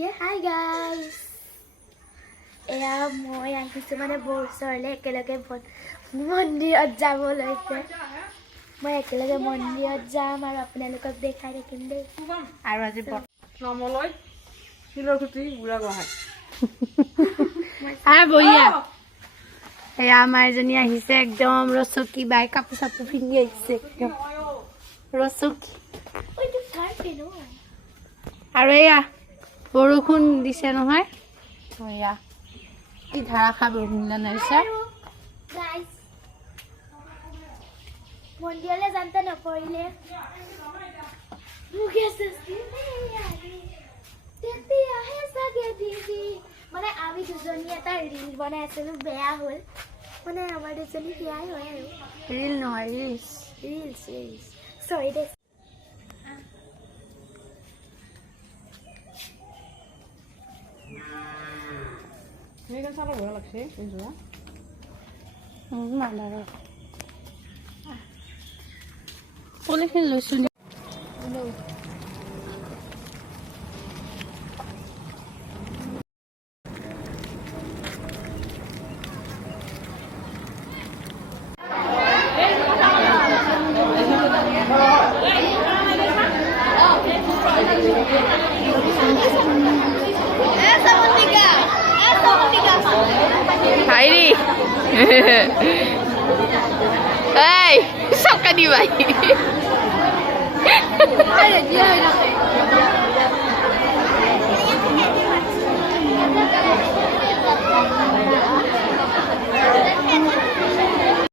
Hi guys. এয়া মই আহিছোঁ মানে বৰ ওচৰলৈ একেলগে মন্দিৰত যাব লৈছে মই একেলগে মন্দিৰত যাম আৰু আপোনালোকক দেখাই থাকিম দেই আৰু আজি নমলৈ শিলৰকুটি বুঢ়াগোহাঁই বঢ়িয়া এয়া আমাৰ এজনী আহিছে একদম ৰচকী বাই কাপোৰ চাপোৰ পিন্ধি আহিছে একদম ৰচকী আৰু এয়া বৰষুণ দিছে নহয় এয়া কি ধাৰাসাৰ বৰষুণ নাইছে মন্দিৰলৈ যাওঁতে নপৰিলে মানে আমি দুজনী এটা ৰিল বনাই আছিলো বেয়া হ'ল মানে আমাৰ দুজনী সেয়াই হয় আৰু ৰিল নহয় ৰিলছ চৰি দে পলিথিন লৈছো Heidi. Hey, suka di bayi. Ada dia nak.